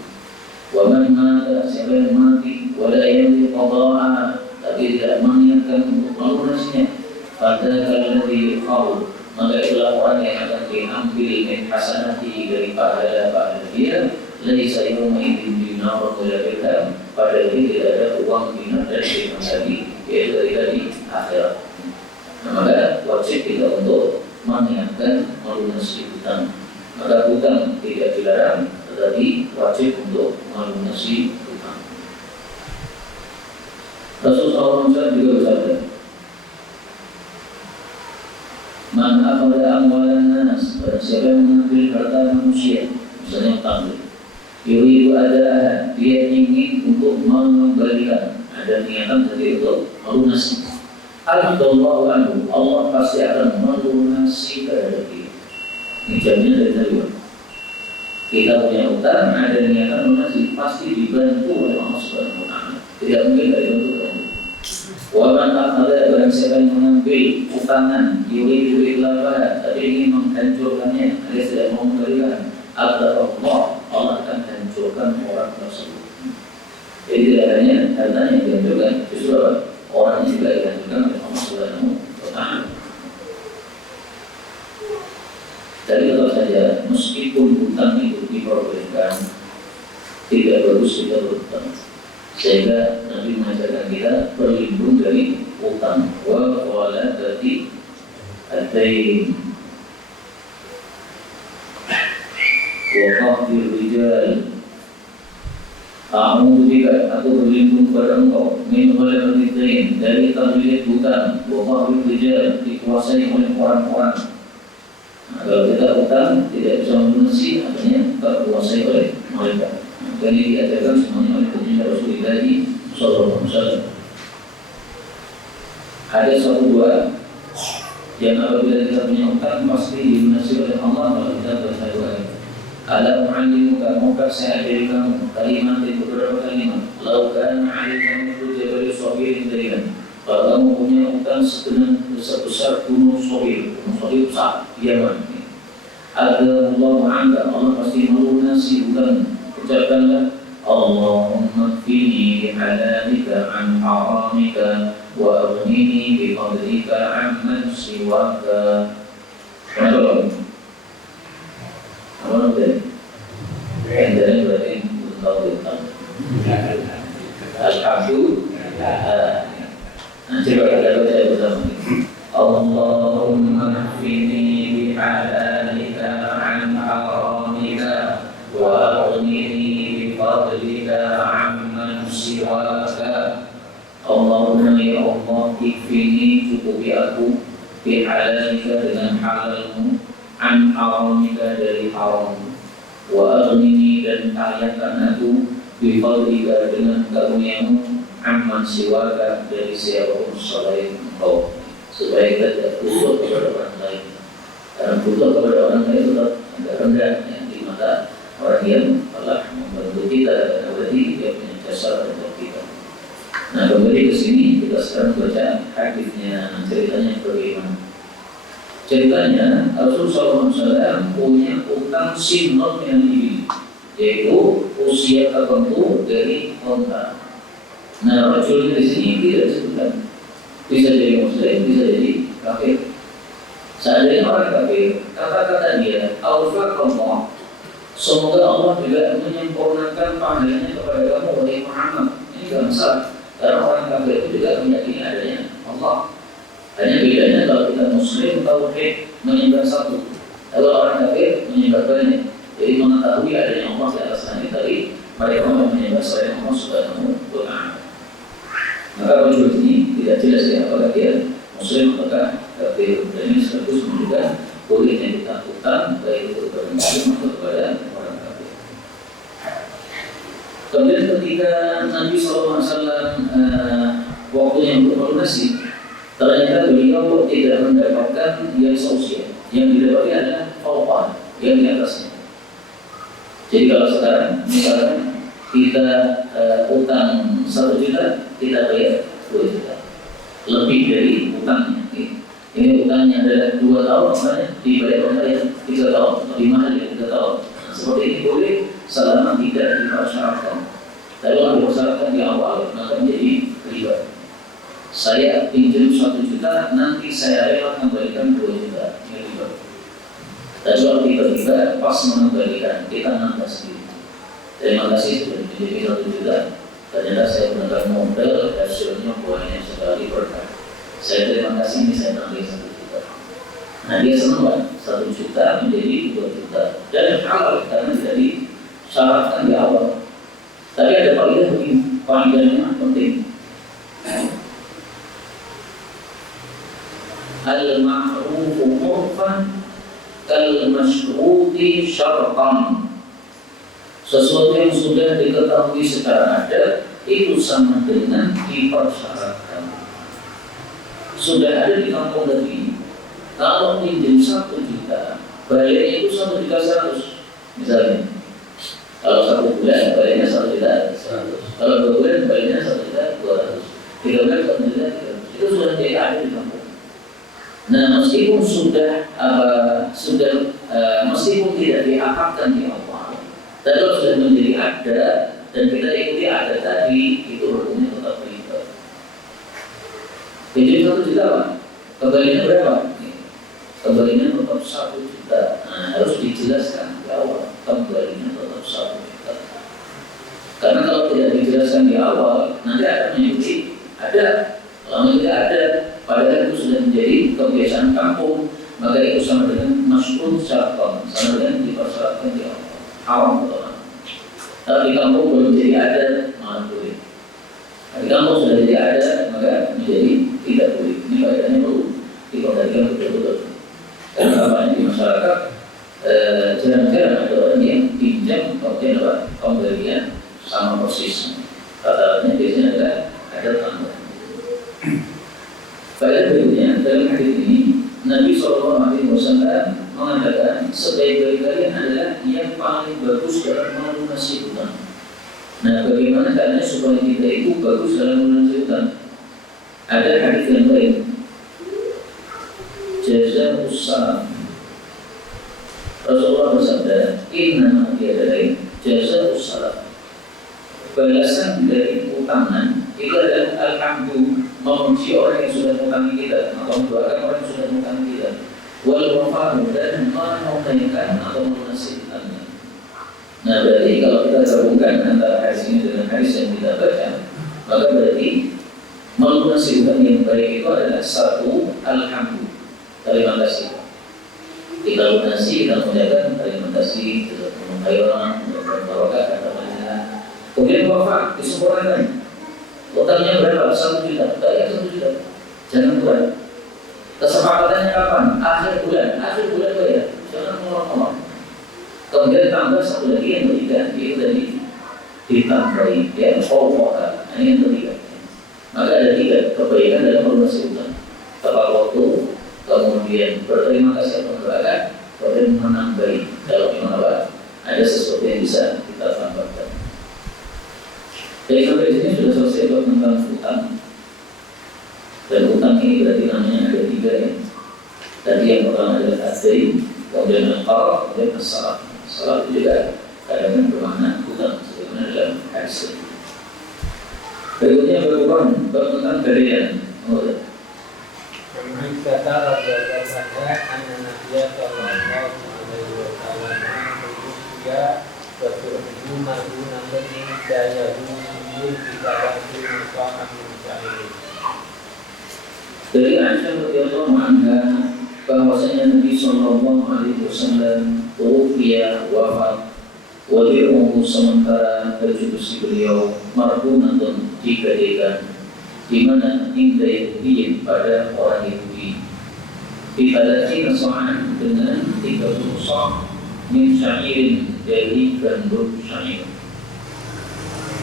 Wa man mata, siapa yang mati, wa la yanwi qada'a, tapi tidak mengingatkan untuk melunasinya, pada alladhi yuqaw, Allah, maka itulah orang yang akan diambil min hasanati dari pahala dia. Laisa yawma idzin dinar wala dirham, pada ini tidak ada uang dinar dan dirham lagi, yaitu dari akhirat. Nah, maka wajib kita untuk mengingatkan melunasi hutang. Maka hutang tidak dilarang, tetapi wajib untuk melunasi hutang. Rasulullah SAW juga bersabda, "Man akhadha amwalan nas," barang siapa yang mengambil harta manusia, misalnya hutang, yuridu adalah dia ingin untuk mengembalikan, ada niatan tadi untuk melunasi. Alhamdulillah anhu, Allah pasti akan melunasi kepada dia. Ini jaminan dari Nabi. Kita punya utang, ada niatan melunasi, pasti dibantu oleh Allah Subhanahu wa Ta'ala. Tidak mungkin dari untuk kamu. Waman akhadha, barang siapa yang mengambil utangan, yuridu itlafah, tapi ingin menghancurkannya, dia tidak mau mengembalikan, Allah akan hancurkan orang tersebut. Jadi tidak hanya hartanya yang dihancurkan, justru orang juga dihancurkan oleh Allah Subhanahu wa Ta'ala. Jadi kalau saja meskipun hutang itu diperbolehkan, tidak bagus kita berhutang. Sehingga Nabi mengajarkan kita berlindung dari hutang. Wa waladati ad-dain. Wa qahdir rijal. A'udzu bika, aku berlindung kepada engkau min waladati ad-dain, dari taklid hutang. Wa qahdir rijal, dikuasai oleh orang-orang. Nah, kalau kita hutang tidak bisa melunasi, artinya terkuasai oleh mereka. Dan ini diajarkan semuanya oleh baginda Rasulullah sallallahu alaihi wasallam. Ada satu dua yang apabila kita punya hutang pasti dilunasi oleh Allah kalau kita bersyahada. Ala mu'allimuka, maukah saya ajari kamu kalimat itu, beberapa kalimat. Laukan alaikum itu jabal sabirin dailan. Kalau kamu punya hutang sebesar gunung Sobir, besar, Yaman. Ada Allah ma'angka, Allah pasti melunasi hutang. Ucapkanlah, Allahumma kfini bihalalika an haramika wa aghnini bifadlika amman siwaka. Kenapa? Apa nanti? Hendaknya berarti untuk hutang. Alhamdulillah. Coba kita baca bersama. Allahumma kfini bihalalika an haramika wa aghnini bifadlika amman siwaka. Allahumma ya Allah, ikfini, cukupi aku, bihalalika, dengan halalmu, an haramika, dari harammu, wa aghnini, dan kayakan aku, bifadlika, dengan karuniamu, amman siwaka, dari siapapun selain engkau. Supaya kita tidak butuh kepada orang lain. Karena butuh kepada orang lain tetap agak rendah di mata orang yang telah membantu kita, dan berarti dia punya jasa untuk kita. Nah, kembali ke sini, kita sekarang baca hadisnya, ceritanya bagaimana. Ceritanya, Rasulullah SAW punya utang sinot yang tinggi, yaitu usia tertentu dari onta. Nah, Rasulullah di sini tidak disebutkan. Bisa jadi muslim, bisa jadi kafir. Seandainya orang kafir, kata-kata dia, Al-Fatihah, semoga Allah juga menyempurnakan pahalanya kepada kamu, wahai Muhammad. Ini tidak masalah, karena orang kafir itu juga meyakini adanya Allah. Hanya bedanya kalau kita muslim, tauhid, menyembah satu. Kalau orang kafir menyembah banyak. Jadi mengetahui adanya Allah di atas langit tadi, mereka menyembah selain Allah Subhanahu wa Ta'ala. Maka wujud ini tidak jelas ya, apakah dia muslim atau kafir. Dan ini sekaligus menunjukkan bolehnya kita hutang baik itu kepada muslim atau kepada orang kafir. Kemudian ketika Nabi SAW waktunya untuk melunasi, ternyata beliau tidak mendapatkan yang seusia. Yang didapati adalah fauqah, yang di atasnya. Jadi kalau sekarang misalnya kita utang 1 juta, kita bayar 2 juta, lebih dari utangnya. Ini utangnya adalah 2 tahun, makanya dibayar oleh 3 tahun, lebih mahal dari 3 tahun. Seperti ini boleh selama tidak dipersyaratkan. Tapi kalau dipersyaratkan di awal, maka menjadi riba. Saya pinjam 1 juta, nanti saya rela kembalikan 2 juta. Dan kalau tiba-tiba pas mengembalikan, kita nambah sendiri. Terima kasih sudah menjadi 1 juta. Ternyata saya gunakan modal, hasilnya banyak sekali berkah. Saya terima kasih, ini saya nambah 1 juta. Nah dia senang kan, 1 juta menjadi 2 juta. Dan halal karena tidak disyaratkan di awal. Tapi ada faedah begini, faedahnya penting. Al-ma'rufu urfan kal-masyruti syartan. Sesuatu yang sudah diketahui secara adat itu sama dengan dipersyaratkan. Sudah ada di kampung tadi, kalau pinjam 1 juta, bayarnya itu 1 juta 100 misalnya. Kalau 1 bulan bayarnya 1 juta 100. Kalau 2 bulan bayarnya 1 juta 200. 3 bulan 1 juta 300. Itu sudah ada di kampung. Nah, meskipun meskipun tidak diakadkan di awal, tapi kalau sudah menjadi ada dan kita ikuti ada tadi, itu hukumnya tetap riba. Jadi 1 juta Pak, kembalinya berapa? Kembalinya tetap 1 juta. Nah, harus dijelaskan di awal, kembalinya tetap 1 juta. Karena kalau tidak dijelaskan di awal, nanti akan menyebut ada. Kalau tidak ada, padahal itu sudah menjadi kebiasaan kampung, maka itu sama dengan masyhur syaratan, sama dengan dipersyaratkan di awal. Awam betul. Tapi di kampung belum jadi ada, malah boleh. Di kampung sudah jadi ada, maka menjadi tidak boleh. Ini faedahnya perlu dikembalikan betul-betul. Karena apa di masyarakat jarang-jarang ada orang yang pinjam kemudian apa kembalian sama persis. Kata-katanya biasanya ada tambah. Pada berikutnya dalam hadis ini Nabi SAW mengatakan sebaik-baik kalian adalah yang paling bagus dalam melunasi hutang. Nah, bagaimana caranya supaya kita itu bagus dalam melunasi hutang? Ada hadis yang lain. Jazaa'us salam. Rasulullah bersabda, "Inna adalah jazaa'us salam." Balasan dari utangan itu adalah alhamdulillah, memuji orang yang sudah mengutangi kita atau mendoakan orang yang sudah mengutangi kita, wal wafaru, dan menunaikan atau melunasi hutangnya. Nah, berarti kalau kita gabungkan antara hadis ini dengan hadis yang kita baca, maka berarti melunasi hutang yang baik itu adalah 1, alhamdulillah, terima kasih. Kita lunasi, kita menjaga terima kasih, kita menghayat orang, berbarokah, kata banyak. Kemudian wafat, disempurnakan. Totalnya berapa? 1 juta. Bayar 1 juta. Jangan kurang. Kesepakatannya kapan? Akhir bulan bayar. Jangan ngomong-ngomong. Kemudian tambah 1 lagi yang ketiga, itu tadi ditambahi ya pokok. Ini yang ketiga. Maka ada 3 kebaikan dalam melunasi hutang. Tepat waktu, kemudian berterima kasih atas mendoakan, kemudian menambahi dalam iman apa? Ada sesuatu yang bisa kita tambahkan. Jadi sampai sini sudah selesai tentang hutang. Dan hutang ini berarti namanya ada 3 ya. Tadi yang pertama adalah asri, kemudian al-qarab, kemudian as-salat. Salat itu juga kadang-kadang bermakna hutang, sebagaimana dalam hadis. Berikutnya berhubungan tentang gadaian. Memang kata Rasulullah anna Nabiya sallallahu alaihi wasallam berusia berhubungan dengan daya kita bantu musuh ini. Dari Aisyah radhiyallahu anha bahwasanya Nabi sallallahu alaihi wasallam wafat wadi'uhu sementara baju besi beliau marhunatun digadaikan di mana inda Yahudi pada orang Yahudi dibadati kesoan dengan 30 sok min syairin dari gandum syair.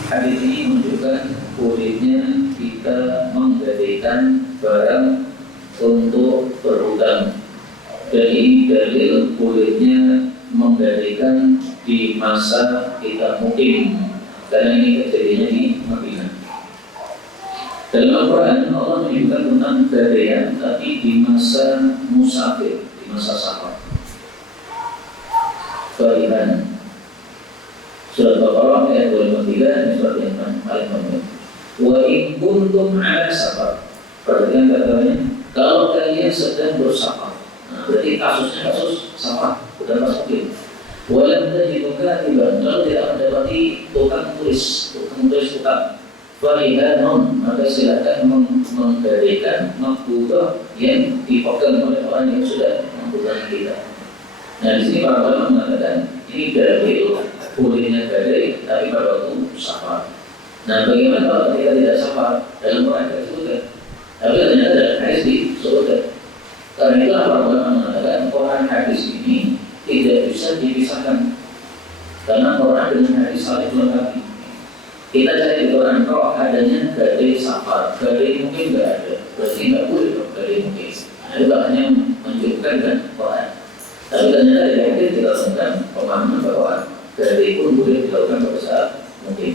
Hadis ini menunjukkan bolehnya kita menggadaikan barang untuk berhutang. Dan ini dalil bolehnya menggadaikan di masa kita mukim, karena ini kejadiannya di Madinah. Dalam Al-Quran Allah menyebutkan tentang gadaian, tapi di masa musafir, di masa safar. Berikan surat Al-Baqarah ayat 23 ini surat yang paling penting. Wa in kuntum ala safar. Perhatikan katanya, kalau kalian sedang bersafar. Nah, berarti kasusnya kasus sama, bukan kasus itu. Walau tajidu katiban, kalau tidak mendapati tukang tulis utang, falihanun, maka silakan menggadaikan makbubah yang dipegang oleh orang yang sudah membutuhkan kita. Nah, di sini para ulama mengatakan ini dalil bolehnya gadai, tapi pada waktu safar. Nah, bagaimana kalau kita tidak safar dalam Quran disebutkan? Tapi ternyata ada hadis disebutkan. Karena itu para ulama mengatakan Quran hadis ini tidak bisa dipisahkan, karena Quran dengan hadis saling melengkapi. Kita cari di Quran kalau adanya gadai safar, gadai mungkin nggak ada, berarti nggak boleh dong gadai mungkin. Nah, itu hanya menunjukkan kan Quran. Tapi ternyata di hadis kita temukan pemahaman bahwa gadai pun boleh dilakukan pada saat mungkin.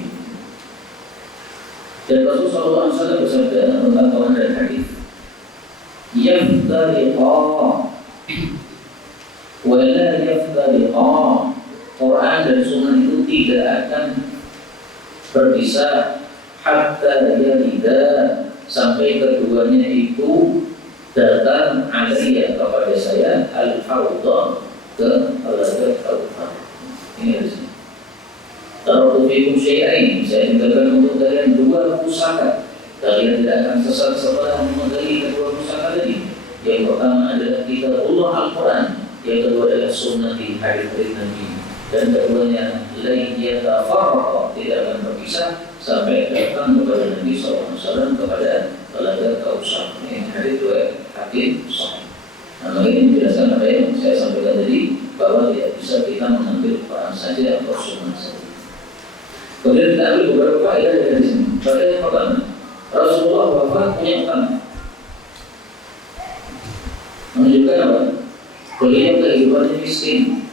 Dan Rasulullah SAW bersabda tentang Quran dan hadis, yaftariqa wala yaftariqa. Quran dan Sunnah itu tidak akan berpisah hatta yarida, sampai keduanya itu datang alaiya kepada saya al-hawdah, ke telaga Kautsar. Ini harusnya. Taruh fikum syai'ain, saya tinggalkan untuk kalian dua pusaka. Kalian tidak akan sesat setelah menggali kedua pusaka tadi. Yang pertama adalah kitabullah Al-Quran, yang kedua adalah sunnah di hadis-hadis Nabi. Dan keduanya lain yatafarraqa, tidak akan berpisah sampai datang kepada Nabi SAW kepada telaga Kautsar. Ini hadis dua hadis sahih. Nah, ini menjelaskan apa yang saya sampaikan tadi, bahwa tidak bisa kita mengambil Quran saja atau sunnah saja. Kemudian kita ambil beberapa faedah dari sini. Faedah yang pertama, Rasulullah wafat punya utang. Menunjukkan apa? Beliau kehidupannya miskin,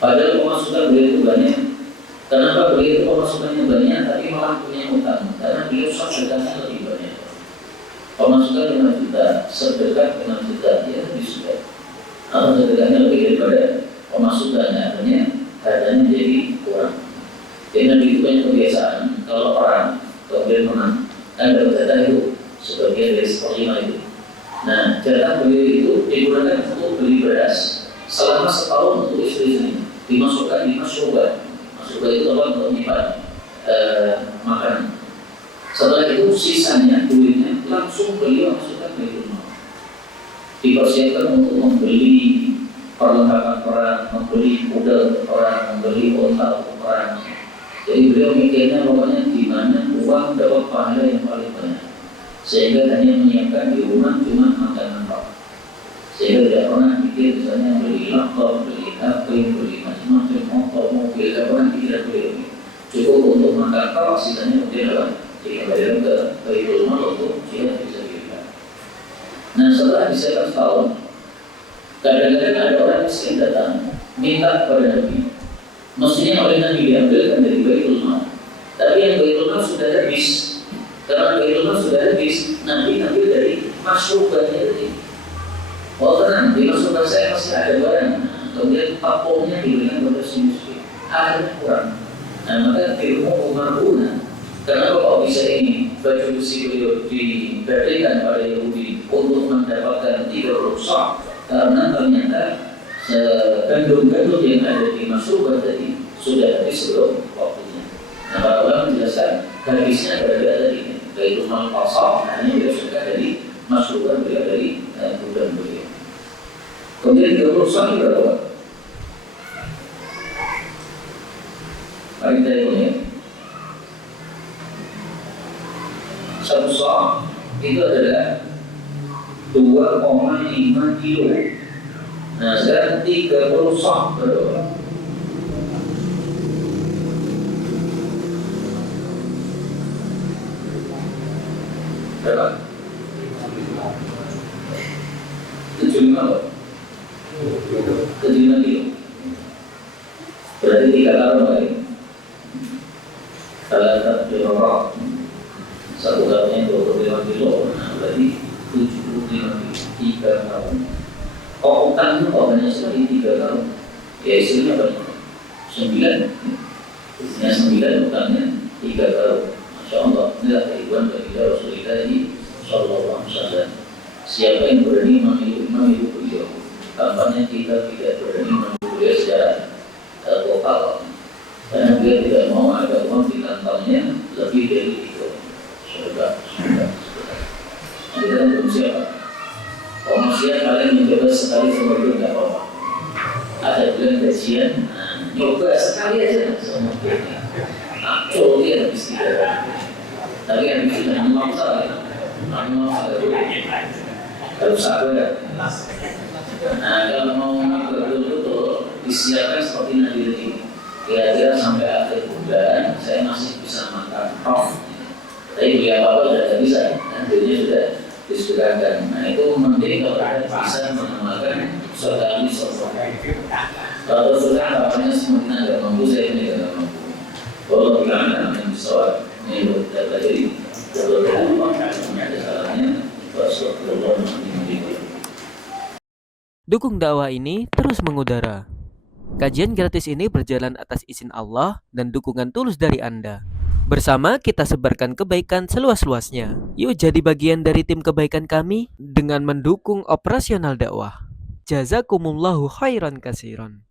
padahal pemasukan beliau itu banyak. Kenapa beliau itu pemasukannya banyak tapi malah punya utang? Karena beliau sedekahnya lebih banyak. Pemasukan 5 juta, sedekah 5 juta, ya lebih sudah. Atau sedekahnya lebih daripada pemasukannya, artinya harganya jadi kurang. Jadi Nabi itu banyak kebiasaan, kalau orang kemudian menang, kan dapat jatah itu sebagian dari 1/5 itu. Nah, jatah beliau itu digunakan untuk beli beras selama setahun untuk istri-istri, dimasukkan di masyrubat. Masyrubat itu apa? Untuk menyimpan makanan. Setelah itu sisanya duitnya langsung beliau masukkan ke rumah, dipersiapkan untuk membeli perlengkapan perang, membeli kuda perang, membeli onta perang. Jadi beliau mikirnya pokoknya di mana uang dapat pahala yang paling banyak, sehingga hanya menyiapkan di rumah cuma makanan tok. Sehingga tidak pernah mikir misalnya beli laptop, beli HP, beli macam-macam motor, mobil, tidak pernah pikiran beliau. Cukup untuk makan tok, sisanya mungkin apa? Dikembalikan ke Baitul Mal untuk jihad fisabilillah. Nah, setelah disiapkan setahun, kadang-kadang ada orang miskin datang minta kepada Nabi. Mestinya oleh Nabi diambilkan dari Baitul Mal, tapi yang Baitul Mal sudah habis. Karena Baitul Mal sudah habis, Nabi ambil dari masrubannya tadi. Oh tenang, di masruban saya masih ada barang. Kemudian papungnya diberikan kepada si miskin, akhirnya kurang. Nah, maka ilmu umaruna. Karena kalau bisa ini baju besi beliau diberikan pada Yahudi untuk mendapatkan 3 rusak, karena ternyata gandum-gandum yang ada di masruban tadi sudah habis sebelum waktunya. Nah, para ulama menjelaskan hadisnya berbeda tadi. Baitul Mal kosong, hanya beliau suka dari masruban beliau dari gudang beliau. Kemudian 3 rusak berapa? Mari kita hitung. Satu sok itu adalah 2,5 kilo. Nah, sekarang 30 sok berapa? Berapa? 75 apa? 75 kilo. Berarti 3 karung kali. Kalau 5 rok, satu karungnya 25 kilo, nah berarti 75 kilo, 3 karung. Kok utang itu kok banyak sekali 3 karung? Ya istrinya banyak, 9. Istrinya 9, utangnya 3 karung. Masya Allah, inilah kehidupan bagi Rasulullah ini Sallallahu Alaihi Wasallam. Siapa yang berani menghidup beliau? Kampanye kita tidak berani membeli secara total, karena dia tidak mau ada uang di kantongnya lebih dari itu. Sudah. Kita belum siapa. Komisian kalian mencoba sekali seumur hidup nggak apa-apa. Ada bulan gajian, coba sekali aja seumur hidup. Coba dia habis tidak. Tapi yang itu sudah memaksa, harus sabar. Nah, kalau mau betul-betul disiapkan seperti Nabi tadi, kira-kira sampai akhir bulan saya masih bisa makan tof. Tapi beli apa-apa sudah bisa, nantinya sudah disediakan. Nah, itu mending kalau ada bisa mengamalkan saudari saudara. Kalau sudah harapannya semakin agak mampu, saya ini agak mampu. Kalau tidak ada pesawat, ini sudah jadi betul-betul ada salahnya. Dukung dakwah ini terus mengudara. Kajian gratis ini berjalan atas izin Allah dan dukungan tulus dari Anda. Bersama kita sebarkan kebaikan seluas-luasnya. Yuk jadi bagian dari tim kebaikan kami dengan mendukung operasional dakwah. Jazakumullahu khairan kasiron.